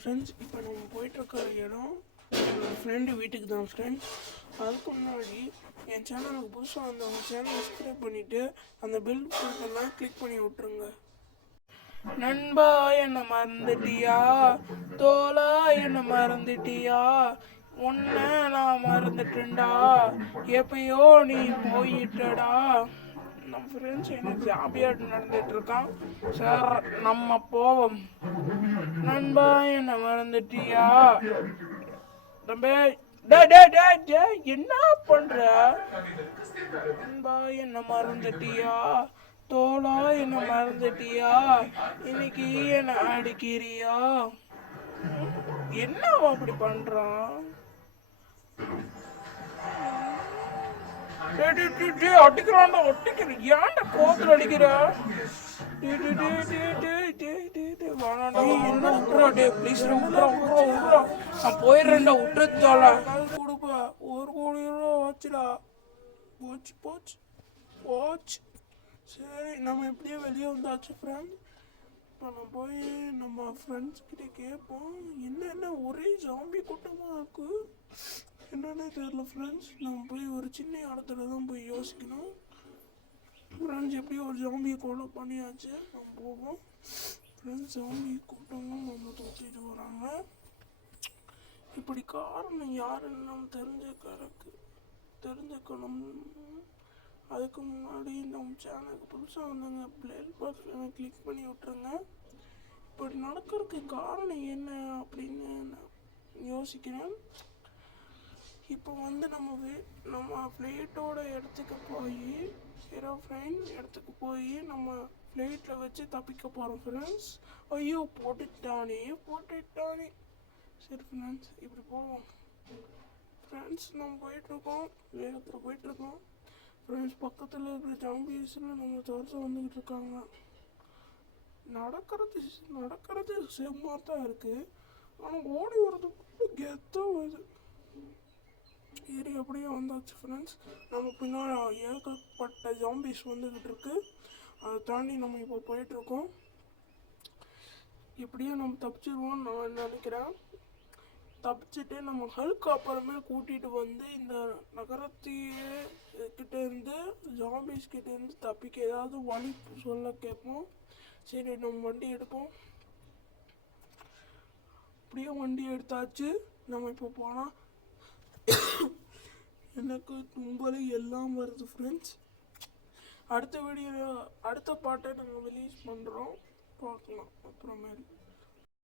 Friends, இப்போ நம்ம போயிட்டுருக்கிற இடம் என்னோடய ஃப்ரெண்டு வீட்டுக்கு தான் ஃப்ரெண்ட்ஸ். அதுக்கு முன்னாடி என் சேனலுக்கு புதுசாக வந்தவங்க சேனல் சப்ஸ்கிரைப் பண்ணிவிட்டு அந்த பெல் பட்டன்லாம் கிளிக் பண்ணி விட்ருங்க. நண்பா என்ன மறந்துட்டியா, தோலா என்ன மறந்துட்டியா, உன்னை நான் மறந்துட்டேன்டா, எப்பயோ நீ போயிட்டடா. நம்ம ஃப்ரெண்ட்ஸ் என்ன ஜாலியாக நடந்துட்டுருக்கான். சார் நம்ம போவோம். நண்பா என்ன மறந்துட்டியா தம்பி, என்ன பண்ற? நண்பா என்ன மறந்துட்டியா, தோலா என்ன மறந்துட்டியா, இன்னைக்கு என்ன அடிக்கிறியா? என்ன அப்படி பண்றான்? அடிக்கிறான்டா, ஒட்டிக்கிற ஏன்டா கோத்துல அடிக்கிற? நான் போயிடுறேன்டா, விட்டுறா கொடுப்பா. 1 கோடி ரூபா வச்சுடா. போச்சு போச்சு போச்சு. சரி, நம்ம எப்படியோ வெளியே வந்தாச்சு ஃப்ரெண்ட். இப்போ நம்ம போய் நம்ம ஃப்ரெண்ட்ஸ் கிட்ட கேட்போம். என்னென்ன ஒரே ஜாம்பி கூட்டமாக இருக்கு, என்னன்னே தெரியல ஃப்ரெண்ட்ஸ். நம்ம போய் ஒரு சின்ன இடத்துல தான் போய் யோசிக்கணும் ஃப்ரெண்ட்ஸ். எப்படியும் ஒரு ஜாம்பியை கொலை பண்ணியாச்சு, நம்ம போவோம் ஃப்ரெண்ட்ஸ். ஜாம்பி கூட்டமும் நம்ம தூக்கிட்டு வராங்க. இப்படி காரணம் யாருன்னு நம்ம தெரிஞ்சுக்கணும். அதுக்கு முன்னாடி நம்ம சேனலுக்கு புதுசாக வந்தாங்க பெல் பட்டனை கிளிக் பண்ணி விட்டுருங்க. இப்படி நடக்கிறதுக்கு காரணம் என்ன அப்படின்னு நான் யோசிக்கிறேன். இப்போ வந்து நம்ம ஃப்ளைட்டோட இடத்துக்கு போய் ஏரோப்ளைன் இடத்துக்கு போய் நம்ம ஃப்ளைட்டில் வச்சு தப்பிக்க போகிறோம் ஃப்ரெண்ட்ஸ். ஐயோ போட்டுட்டானே. சரி ஃப்ரெண்ட்ஸ், இப்படி போவோம் ஃப்ரெண்ட்ஸ். நம்ம போயிட்டுருக்கோம், வேகத்தில் போயிட்டுருக்கோம் ஃப்ரெண்ட்ஸ். பக்கத்தில் இருக்கிற ஜாம்பிஸில் நம்ம துரத்து வந்துக்கிட்டு இருக்காங்க. நடக்கிறது செம்மாக தான் இருக்குது, ஆனால் ஓடி வர்றது கெத்தாக வருது. ஏறி அப்படியே வந்தாச்சு ஃப்ரெண்ட்ஸ். நம்ம பின்னாடி ஏகப்பட்ட ஜாம்பிஸ் வந்துக்கிட்டு இருக்கு. அதை தாண்டி நம்ம இப்போ போயிட்டுருக்கோம். இப்படியே நம்ம தப்பிச்சிருவோம்னு நான் நினைக்கிறேன். தப்பிச்சுட்டு நம்ம ஹல்க் அப்புறமே கூட்டிகிட்டு வந்து இந்த நகரத்தையே கிட்டேருந்து ஜாம்பிஸ் கிட்டேருந்து தப்பிக்க ஏதாவது வழி சொல்ல கேட்போம். சரி, நம்ம வண்டி எடுப்போம். அப்படியே வண்டி எடுத்தாச்சு. நம்ம இப்போ போனால் எனக்கு தும்பல் எல்லாம் வருது ஃப்ரெண்ட்ஸ். அடுத்த பாட்டை நாங்கள் ரிலீஸ் பண்ணுறோம், பார்க்கலாம் அப்புறமேல்.